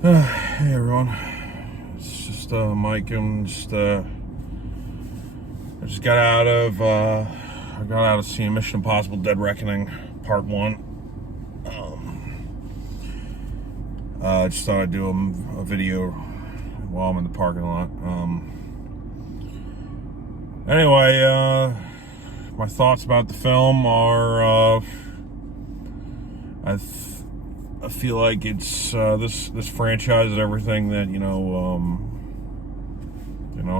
Hey everyone, it's just Mike. I just got out of seeing Mission Impossible: Dead Reckoning Part One. I just thought I'd do a video while I'm in the parking lot. Anyway, my thoughts about the film are I feel like it's this franchise is everything that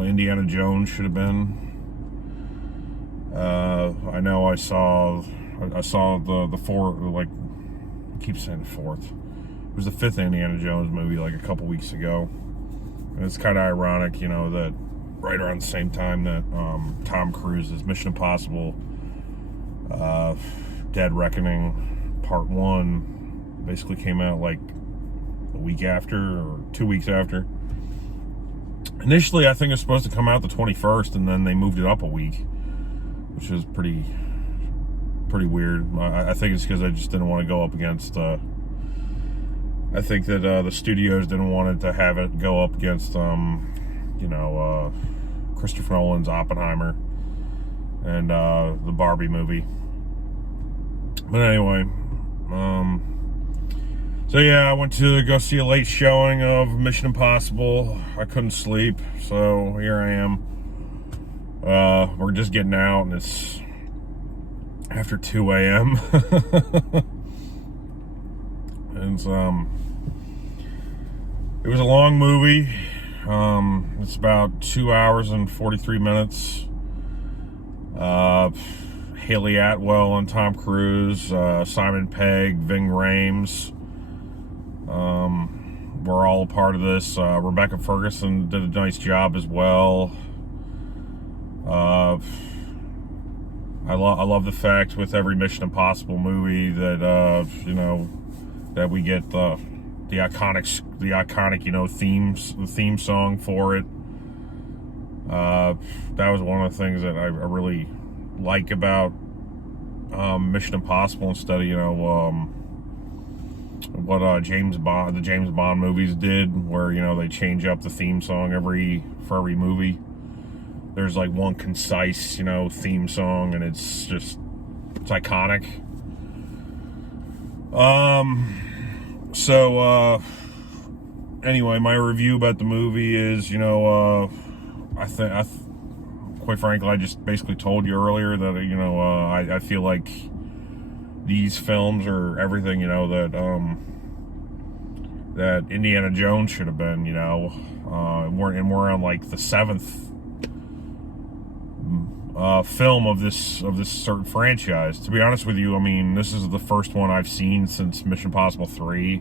Indiana Jones should have been. I know I saw the fourth, like I keep saying the fourth. It was the fifth Indiana Jones movie like a couple weeks ago, and it's kind of ironic, that right around the same time that Tom Cruise's Mission Impossible Dead Reckoning Part 1 basically came out like a week after or 2 weeks after. Initially, I think it was supposed to come out the 21st, and then they moved it up a week, which is pretty weird. I think it's because I just didn't want to go up against. I think that the studios didn't want it to have it go up against, Christopher Nolan's Oppenheimer and the Barbie movie. But anyway, so yeah, I went to go see a late showing of Mission Impossible. I couldn't sleep, so here I am. We're just getting out, and it's after 2 a.m. And it was a long movie. It's about 2 hours and 43 minutes. Haley Atwell and Tom Cruise, Simon Pegg, Ving Rhames, were all a part of this. Rebecca Ferguson did a nice job as well. I love the fact with every Mission Impossible movie that that we get the iconic the theme song for it. That was one of the things that I really like about Mission Impossible instead of what the James Bond movies did, where they change up the theme song for every movie. There's like one concise theme song, and it's iconic. So anyway, my review about the movie is quite frankly, I just basically told you earlier that I feel like these films are everything that Indiana Jones should have been. We're on like the seventh film of this certain franchise. To be honest with you, I mean, this is the first one I've seen since Mission Impossible 3.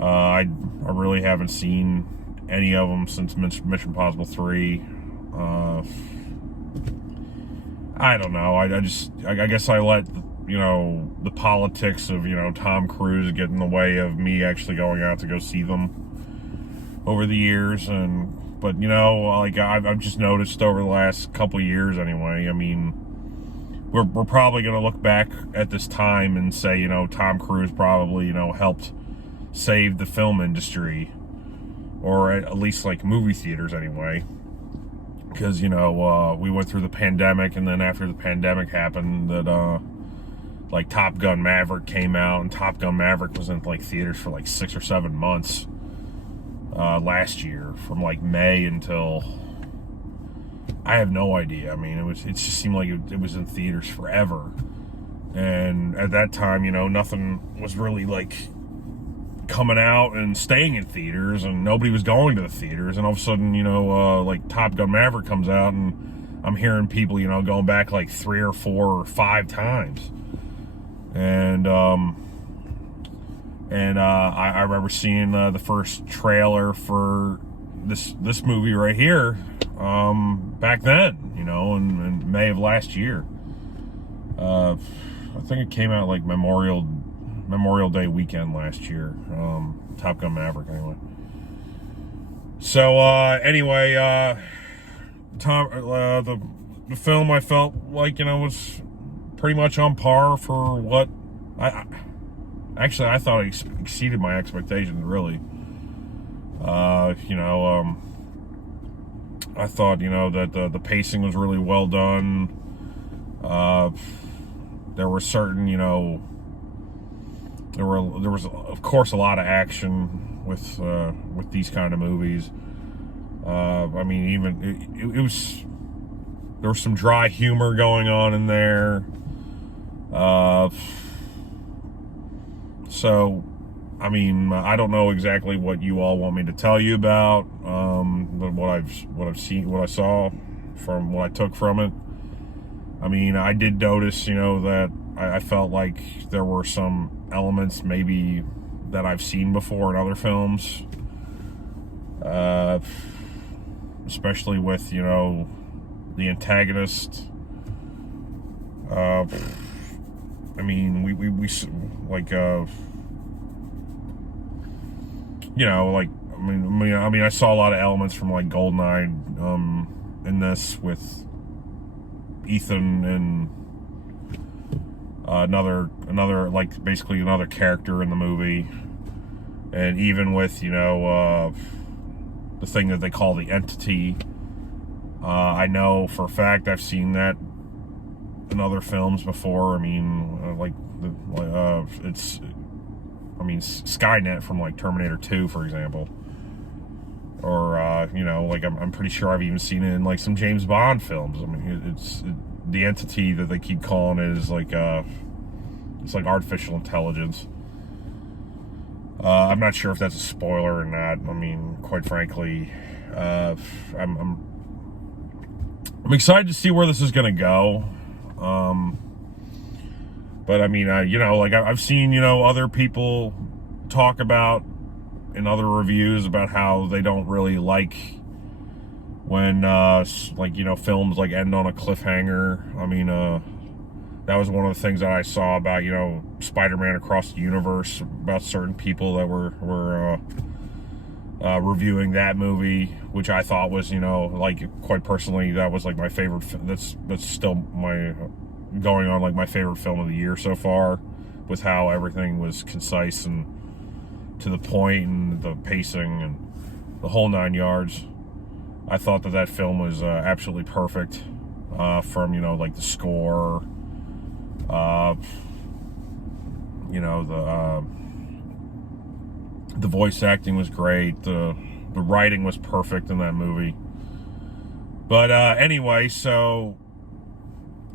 I really haven't seen any of them since Mission Impossible 3. I don't know. I guess I let the politics of Tom Cruise get in the way of me actually going out to go see them over the years. But I've just noticed over the last couple of years anyway. I mean, we're probably going to look back at this time and say Tom Cruise probably helped save the film industry, or at least like movie theaters anyway. Because we went through the pandemic, and then after the pandemic happened, that like Top Gun Maverick came out, and Top Gun Maverick was in like theaters for like 6 or 7 months last year, from like May until I have no idea. I mean, it just seemed like it was in theaters forever, and at that time, nothing was really like coming out and staying in theaters, and nobody was going to the theaters. And all of a sudden, like Top Gun Maverick comes out, and I'm hearing people, going back like 3 or 4 or 5 times. And I remember seeing the first trailer for this movie right here back then, in May of last year. I think it came out like Memorial Day weekend last year. Top Gun Maverick, anyway. So anyway, the film I felt like was pretty much on par for what I thought it exceeded my expectations, really. You know, I thought, you know, that the pacing was really well done. There were certain, you know, there was of course a lot of action with these kind of movies. I mean, even it was, there was some dry humor going on in there. So, I mean, I don't know exactly what you all want me to tell you about, but what I've seen, what I saw from what I took from it. I mean, I did notice, you know, that I felt like there were some elements maybe that I've seen before in other films, especially with, you know, the antagonist. I mean, we like, you know, like, I mean, I saw a lot of elements from like Goldeneye, in this with Ethan and another like basically another character in the movie, and even with, you know, the thing that they call the entity. I know for a fact I've seen that in other films before. I mean, it's, I mean, Skynet from like Terminator 2, for example. Or, you know, like I'm pretty sure I've even seen it in like some James Bond films. I mean, the entity that they keep calling it is like, it's like artificial intelligence. I'm not sure if that's a spoiler or not. I mean, quite frankly, I'm excited to see where this is going to go. But I mean, you know, like I've seen, you know, other people talk about in other reviews about how they don't really like when, like, you know, films like end on a cliffhanger. I mean, that was one of the things that I saw about, you know, Spider-Man Across the Universe, about certain people that were reviewing that movie, which I thought was, you know, like, quite personally, that was like my favorite. That's still my going on like my favorite film of the year so far, with how everything was concise and to the point, and the pacing and the whole 9 yards. I thought that film was absolutely perfect, from, you know, like the score, you know, the voice acting was great, the writing was perfect in that movie. But anyway, so,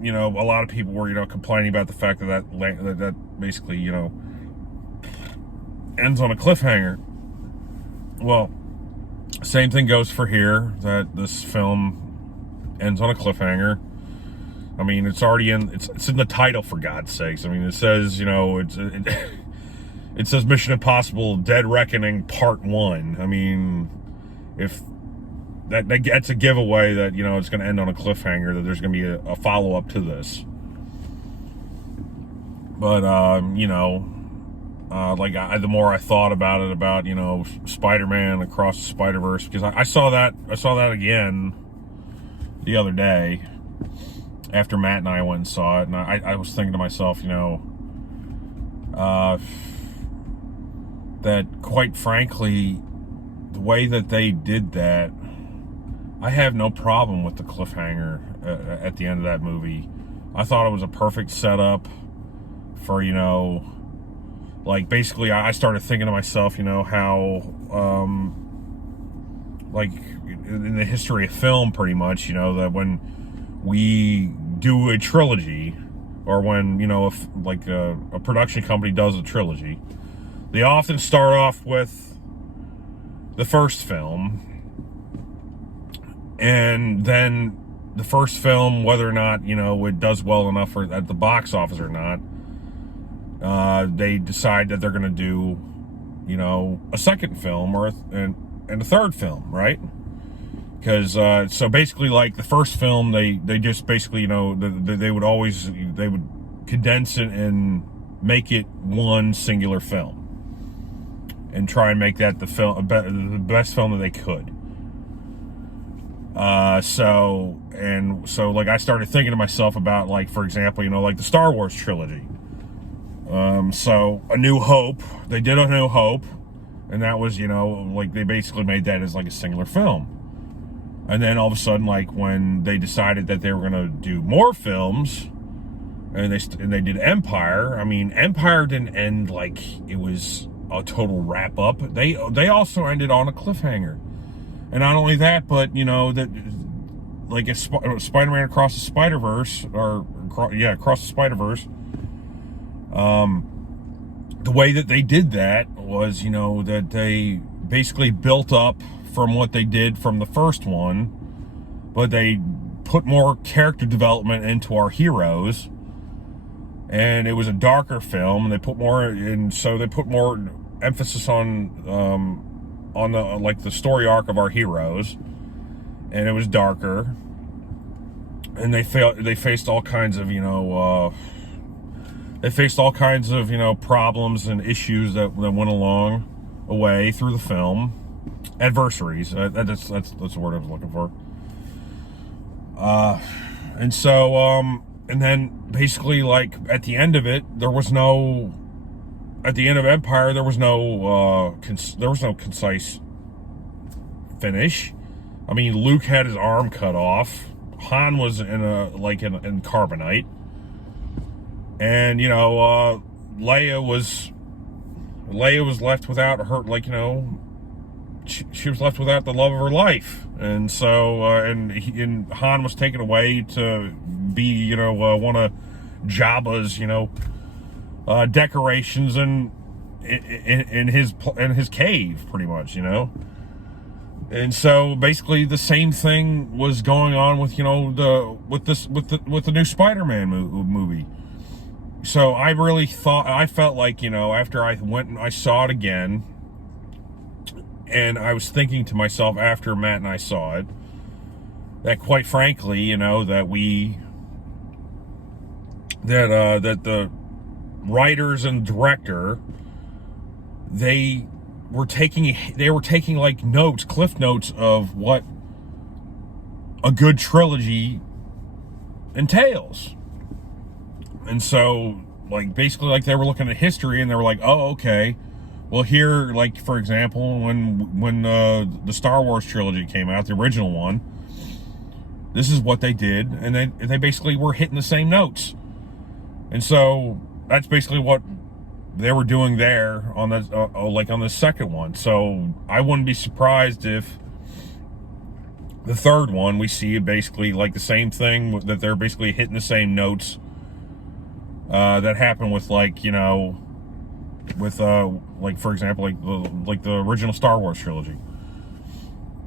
you know, a lot of people were, you know, complaining about the fact that basically, you know, ends on a cliffhanger. Well, same thing goes for here, that this film ends on a cliffhanger. I mean, it's already it's in the title, for God's sakes. I mean, it says, you know, it says Mission Impossible Dead Reckoning Part 1. I mean, if that's a giveaway that, you know, it's going to end on a cliffhanger, that there's going to be a follow-up to this. But, you know, like, the more I thought about it, about, you know, Spider-Man Across the Spider-Verse, because I saw that again the other day after Matt and I went and saw it, and I was thinking to myself, you know, that quite frankly, the way that they did that, I have no problem with the cliffhanger at the end of that movie. I thought it was a perfect setup for, you know, like, basically I started thinking to myself, you know, how, like, in the history of film, pretty much, you know, that when we do a trilogy, or when, you know, if like a production company does a trilogy, they often start off with the first film, and then the first film, whether or not, you know, it does well enough at the box office or not, they decide that they're going to do, you know, a second film and a third film, right? Because so basically, like, the first film, they just basically, you know, they would condense it and make it one singular film, and try and make that the best film that they could. So like, I started thinking to myself about, like, for example, you know, like the Star Wars trilogy. So A New Hope, they did A New Hope, And that was, like they basically made that as like a singular film. And then all of a sudden, like when they decided that they were going to do more films, and they did Empire. I mean, Empire didn't end like it was a total wrap up. They also ended on a cliffhanger. And not only that, but that like a Spider-Man Across the Spider-Verse, Across the Spider-Verse. The way that they did that was, that they basically built up from what they did from the first one, but they put more character development into our heroes, and it was a darker film. And they put more emphasis on the story arc of our heroes, and it was darker. And they faced all kinds of problems and issues that went along a way through the film. Adversaries. That's the word I was looking for. And so, and then basically, like at the end of it, at the end of Empire, there was no concise finish. I mean, Luke had his arm cut off. Han was in carbonite, and Leia was left without her, she was left without the love of her life. And so, and Han was taken away to be, one of Jabba's, decorations in his cave, pretty much, And so basically the same thing was going on with, with the new Spider-Man movie. So I felt like, after I went and I saw it again, and I was thinking to myself after Matt and I saw it, that quite frankly, that the writers and director, they were taking like notes, cliff notes of what a good trilogy entails. And so, like, basically, like, they were looking at history and they were like, oh, okay, well, here, like, for example, when the Star Wars trilogy came out, the original one, this is what they did, and they basically were hitting the same notes. And so that's basically what they were doing there on the second one. So I wouldn't be surprised if the third one we see basically like the same thing, that they're basically hitting the same notes that happened with for example, like the original Star Wars trilogy.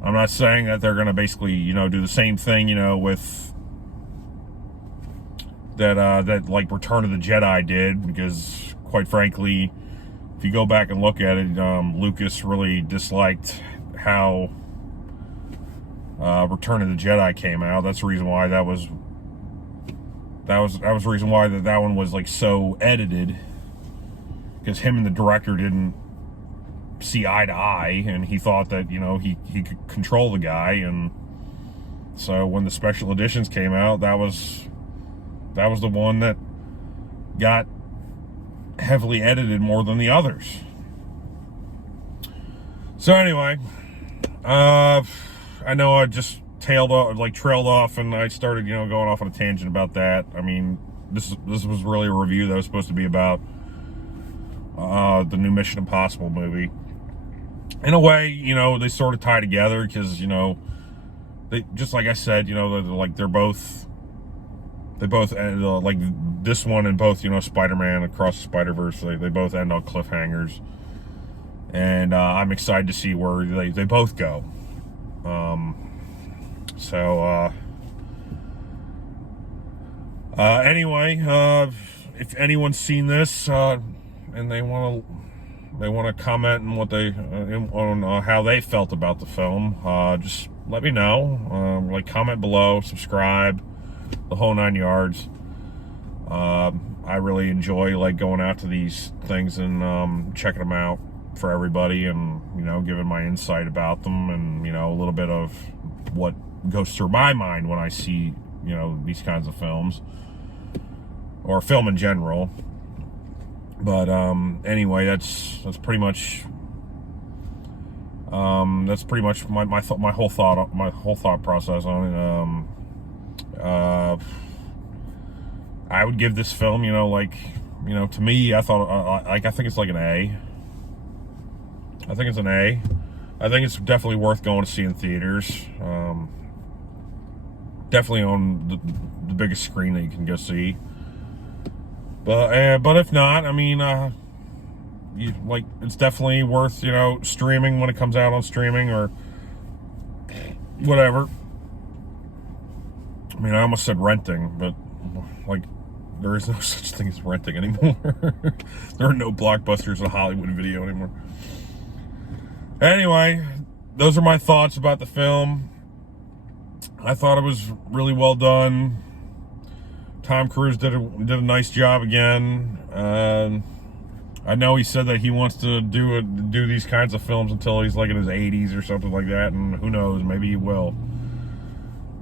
I'm not saying that they're going to basically, do the same thing, with that like Return of the Jedi did, because quite frankly, if you go back and look at it, Lucas really disliked how Return of the Jedi came out. That's the reason why that was the reason why that one was like so edited, because him and the director didn't see eye to eye, and he thought that he could control the guy. And so when the special editions came out, that was the one that got heavily edited more than the others. So anyway, I know I just trailed off, and I started going off on a tangent about that. I mean, this was really a review that was supposed to be about the new Mission Impossible movie. In a way, they sort of tie together, because they, just like I said, they're both like this one and both Spider-Man Across the Spider-Verse, they both end on cliffhangers, and I'm excited to see where they both go. Anyway, if anyone's seen this and they want to comment on what on how they felt about the film, just let me know. Comment below, subscribe, the whole 9 yards. I really enjoy going out to these things and checking them out for everybody, and giving my insight about them, and a little bit of what goes through my mind when I see these kinds of films, or film in general. But anyway, that's pretty much That's pretty much my whole thought process on it. I would give this film, to me, I thought, I think it's like an A. I think it's an A. I think it's definitely worth going to see in theaters. Definitely on the biggest screen that you can go see. But if not, I mean, it's definitely worth, streaming when it comes out on streaming or whatever. I mean, I almost said renting, but there is no such thing as renting anymore. There are no Blockbusters or Hollywood Video anymore. Anyway, those are my thoughts about the film. I thought it was really well done. Tom Cruise did a nice job again. I know he said that he wants to do these kinds of films until he's like in his 80s or something like that, and who knows, maybe he will.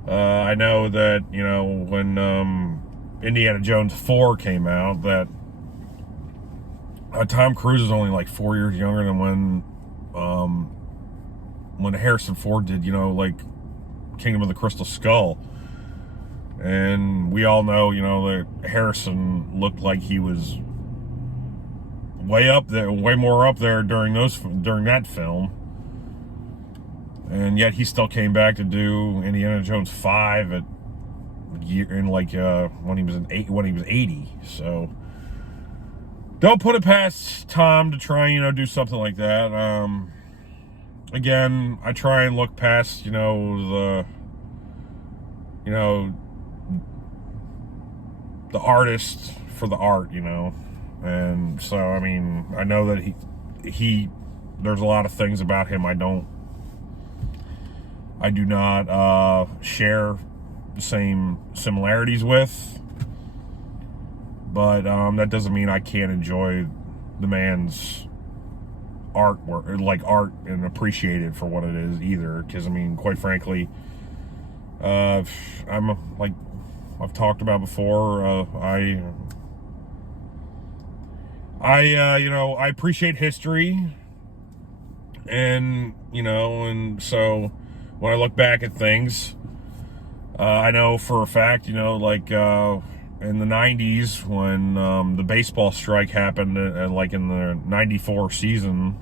I know that, when Indiana Jones 4 came out, that Tom Cruise is only like 4 years younger than when Harrison Ford did, Kingdom of the Crystal Skull. And we all know, that Harrison looked like he was way more up there during that film. And yet he still came back to do Indiana Jones 5 when he was 80. So don't put it past Tom to try, do something like that. Again, I try and look past, the artist for the art, and so, I mean, I know that he there's a lot of things about him I do not share the same similarities with, but that doesn't mean I can't enjoy the man's artwork, and appreciate it for what it is either, because I mean, quite frankly, I'm like I've talked about before, I appreciate history, and so when I look back at things, I know for a fact, in the 90s when the baseball strike happened, in the 94 season,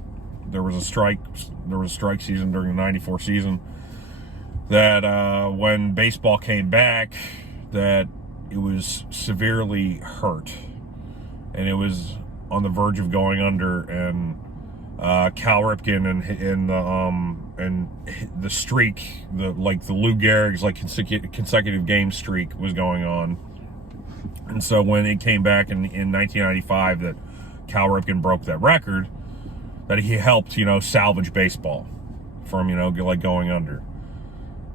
there was a strike season during the 94 season, that when baseball came back, that it was severely hurt, and it was on the verge of going under, and Cal Ripken and the streak, the Lou Gehrig's consecutive game streak was going on. And so when it came back in 1995 that Cal Ripken broke that record, that he helped, salvage baseball from, going under.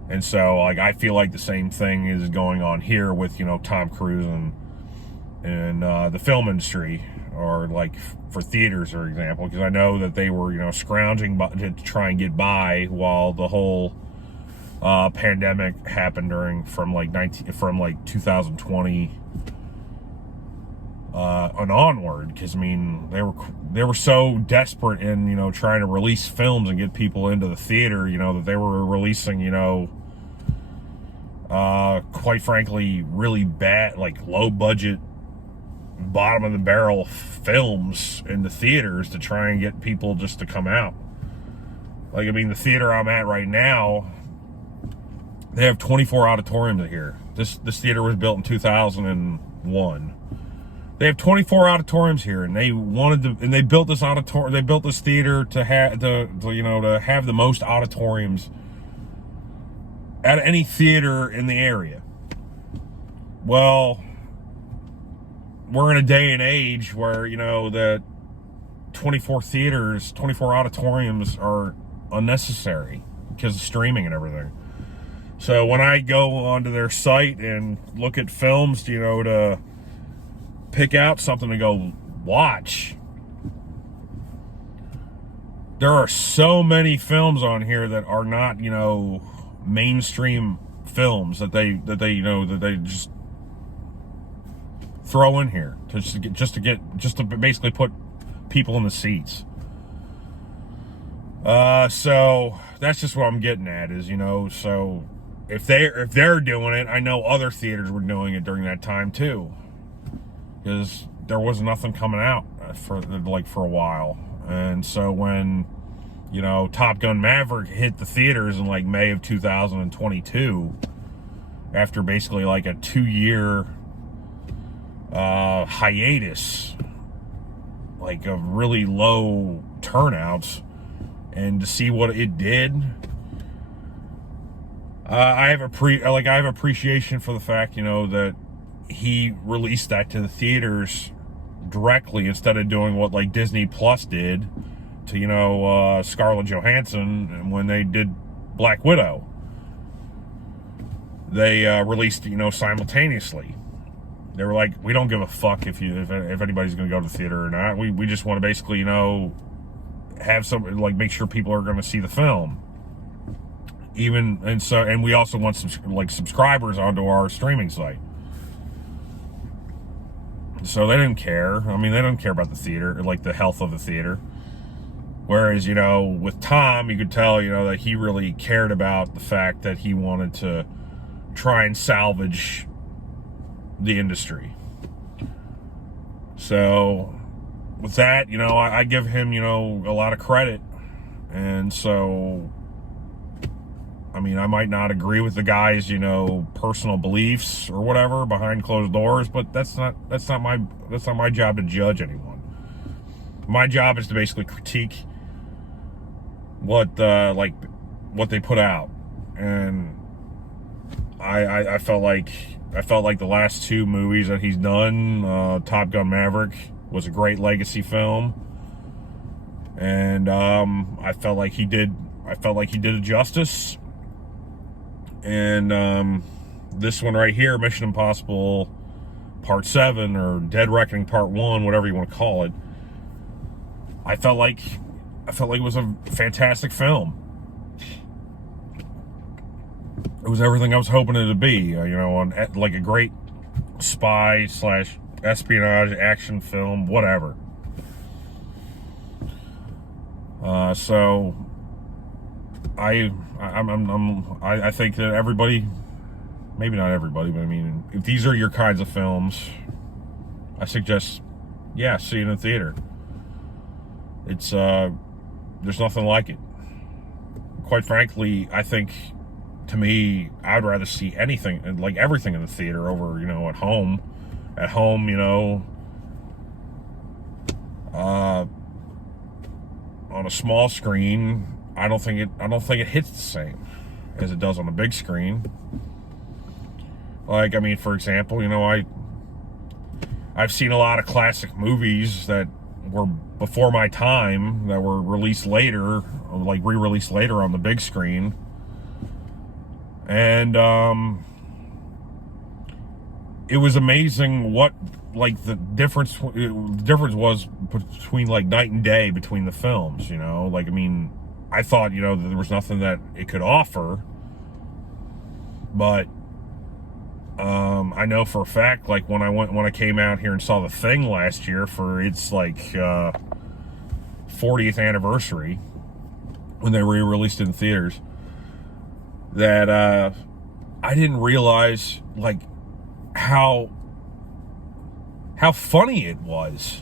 And so, I feel like the same thing is going on here with, Tom Cruise and the film industry, or for theaters, for example, because I know that they were, scrounging to try and get by while the whole pandemic happened from 2020 and onward. Because I mean, they were so desperate in trying to release films and get people into the theater, that they were releasing quite frankly really bad, low budget, bottom of the barrel films in the theaters to try and get people just to come out. I mean, the theater I'm at right now, they have 24 auditoriums here. This theater was built in 2001. They have 24 auditoriums here, and they built this auditorium. They built this theater to have to have the most auditoriums at any theater in the area. Well, we're in a day and age where that 24 auditoriums are unnecessary because of streaming and everything. So when I go onto their site and look at films, to pick out something to go watch, there are so many films on here that are not, mainstream films that they just throw in here just to basically put people in the seats. So that's just what I'm getting at is, so if they're doing it, I know other theaters were doing it during that time too, because there was nothing coming out for a while. And so when Top Gun Maverick hit the theaters in like May of 2022, after basically like a 2-year hiatus, like of really low turnouts, and to see what it did, I have appreciation for the fact that he released that to the theaters directly instead of doing what like Disney Plus did to Scarlett Johansson when they did Black Widow. They released simultaneously. They were like, we don't give a fuck if anybody's going to go to the theater or not. We just want to basically have some, like, make sure people are going to see the film. And we also want some subscribers onto our streaming site. So they didn't care. I mean, they don't care about the theater, like the health of the theater. Whereas, with Tom, you could tell, that he really cared about the fact that he wanted to try and salvage the industry. So with that, I give him, a lot of credit. And so, I mean, I might not agree with the guy's, personal beliefs or whatever behind closed doors, but that's not my job to judge anyone. My job is to basically critique what they put out. And I felt like the last 2 movies that he's done, Top Gun Maverick was a great legacy film, and I felt like he did it justice. And this one right here, Mission Impossible Part 7 or Dead Reckoning Part 1, whatever you want to call it, I felt like it was a fantastic film. It was everything I was hoping it to be, on like a great spy / espionage action film, whatever. So I think that everybody, maybe not everybody, but I mean, if these are your kinds of films, I suggest, see it in the theater. It's there's nothing like it. Quite frankly, I think, to me, I'd rather see anything, like everything in the theater over, at home. At home, on a small screen, I don't think it hits the same as it does on a big screen. Like, I mean, for example, I've seen a lot of classic movies that were before my time that were released later, or like re-released later on the big screen. And it was amazing what the difference was between like night and day between the films. Like, I mean, I thought that there was nothing that it could offer, but I know for a fact, like when I came out here and saw The Thing last year for its 40th anniversary, when they re-released it in theaters, that I didn't realize like how funny it was.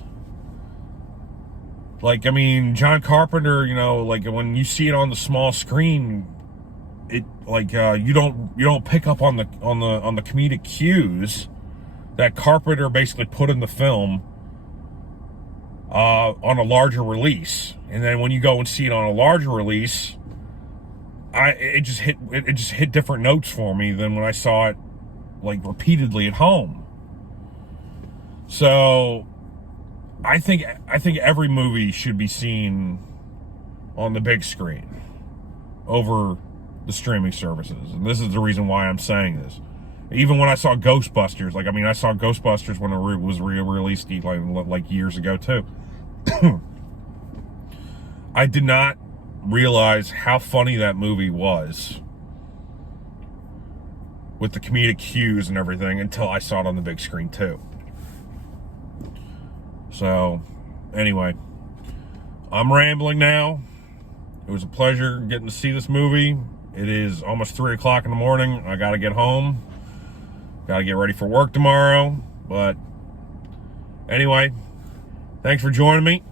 Like, I mean, John Carpenter, like when you see it on the small screen, it like you don't pick up on the comedic cues that Carpenter basically put in the film on a larger release. And then when you go and see it on a larger release, it just hit different notes for me than when I saw it like repeatedly at home. So I think every movie should be seen on the big screen over the streaming services. And this is the reason why I'm saying this. Even when I saw Ghostbusters, like, I mean, I saw Ghostbusters when it was re-released like years ago too. I did not realize how funny that movie was with the comedic cues and everything until I saw it on the big screen too. So, anyway, I'm rambling now. It was a pleasure getting to see this movie. It is almost 3 o'clock in the morning. I got to get home. Got to get ready for work tomorrow. But anyway, thanks for joining me.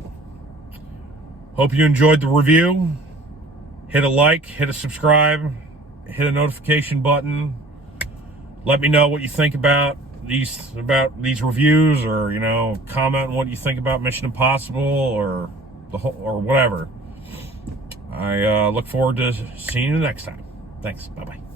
Hope you enjoyed the review. Hit a like, hit a subscribe, hit a notification button. Let me know what you think about these reviews, or comment on what you think about Mission Impossible or whatever. I look forward to seeing you next time. Thanks. Bye-bye.